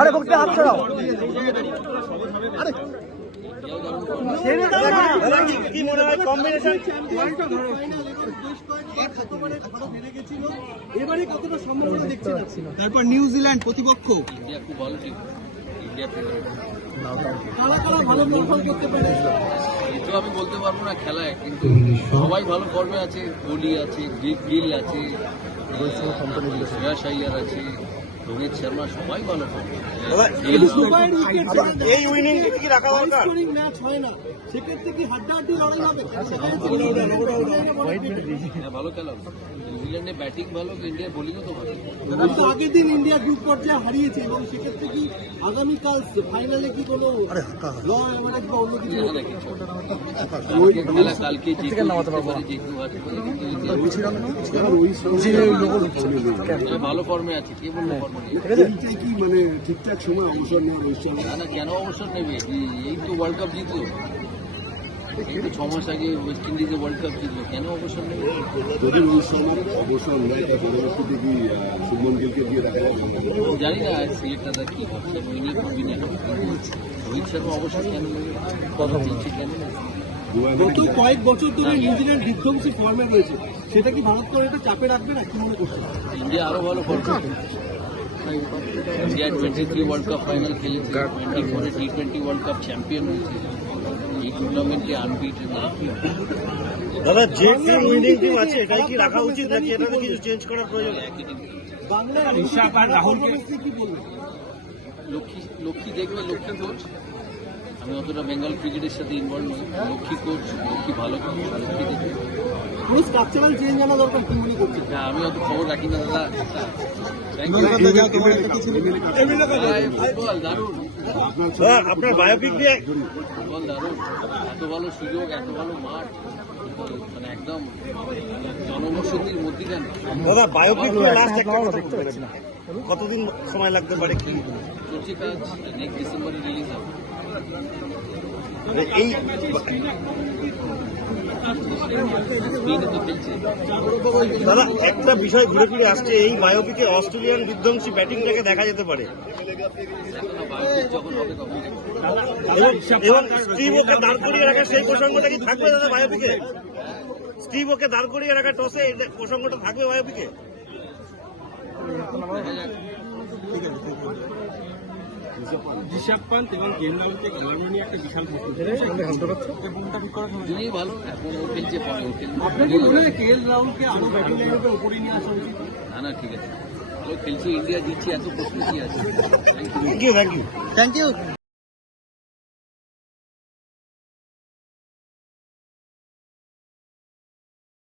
আরে বক্তা হাত ছাড়াও। কি মনে হয় কম্বিনেশন এবারে কতটা সম্ভাবনা দেখছেন? তারপর নিউজিল্যান্ড প্রতিপক্ষ ইন্ডিয়া খুব ভালো টিম, ইন্ডিয়া কারা কারা ভালো পারফর্ম করতে পারে তো আমি বলতে পারবো না খেলায়, কিন্তু সবাই ভালো ফর্মে আছে। কোহলি আছে, গিল আছে, শ্রেয়াস আইয়ার আছে, রোহিত শর্মা, সবাই ভালো ফর্মে। এই উইনিং কি রাখা দরকার? ম্যাচ হয় না, সেক্ষেত্রে কি হাড্ডাহাড্ডি লড়াই হবে? ভালো খেলা, নিউজিল্যান্ডে ব্যাটিং ভালো, ইন্ডিয়ার বোলিংও তো ভালো। আগের দিন ইন্ডিয়া গ্রুপ পর্যায়ে হারিয়েছে, এবং সেক্ষেত্রে কি আগামীকাল ফাইনালে কি কোনো অন্য কিছু খেলা কালকে ভালো ফর্মে আছে, কে বললো কি মানে ঠিকঠাক সময় অবসর নেওয়া রয়েছে? না, কেন অবসর নেবে? এই তো ওয়ার্ল্ড কাপ জিতলো, এই তো 6 মাস আগে ওয়েস্ট ইন্ডিজে ওয়ার্ল্ড কাপ জিতলো, কেন অবসর নেবে? তোদের অবসর নেয়, পরবর্তীতে কি শুভমন গিলকে দিয়ে দেখা যাবে? জানি না সিলেক্টররা কি ভাবছে, রোহিত শর্মা অবসর কেন নেবে, কথা বলছে কেন? গত কয়েক বছর ধরে নিউজিল্যান্ড বিধ্বংসী ফর্মে রয়েছে, সেটা কি ভারতকে এটা চাপে রাখবে না, কি মনে করছে? ইন্ডিয়া আরো ভালো ফর্মে, India T20 world cup final খেলেছে, 24 টি20 ওয়ার্ল্ড কাপ চ্যাম্পিয়ন হয়েছে, এই টুর্নামেন্টে আনবিটেন। দাদা, যে টিম উইনিং টিম আছে এটাই কি রাখা উচিত, নাকি এটাতে কিছু চেঞ্জ করার প্রয়োজন? বাংলার ঋষভ আর রাহুলকে কি বলবেন? লক্ষ্মী দেখবে, লক্ষ্মী কোচ। আমি অতটা বেঙ্গল ক্রিকেটের সাথে ইনভলভ নই। লক্ষ্মী কোচ, লক্ষ্মী ভালো কোচ, লক্ষ্মী দেখবে। পুরো স্ট্রাকচারাল চেঞ্জ আনা দরকার, কি মনে করছে? না, আমি অত খবর রাখি না দাদা। ফুটবল দারুণ, আপনার বায়োপিক নিয়ে ফুটবল দারুণ, এত ভালো সুযোগ, এত ভালো মাঠ, মানে একদম জনবসতির মধ্যিখানে। দাদা, বায়োপিক কতদিন সময় লাগতে পারে? কি চলছে কাজ, নেক্সট ডিসেম্বরে রিলিজ হবে। এই দাদা, একটা বিষয় ঘুরে ফিরে আসছে, এই বায়োপিকে অস্ট্রেলিয়ান বিধ্বংসী ব্যাটিংটাকে দেখা যেতে পারে, এবং স্টিভ ওকে দাঁড় করিয়ে রাখা সেই প্রসঙ্গটা কি থাকবে দাদা বায়োপিকে? স্টিভ ওকে দাঁড় করিয়ে রাখা টসে এই প্রসঙ্গটা থাকবে বায়োপিকে? ঋষভ পান্ত এবং কে এল রাহুলকে খেলানো নিয়ে একটা বিশাল প্রশ্ন। দুজনেই ভালো, এখন ও খেলছে, পরে ও খেলছে। আপনার কি মনে হয় কে এল রাহুলকে আরো ব্যাটিং লাইনের উপরে নিয়ে আসা উচিত? না, ঠিক আছে, ভালো খেলছে, ইন্ডিয়া জিতছে, এত প্রশ্ন কি আছে? Thank you.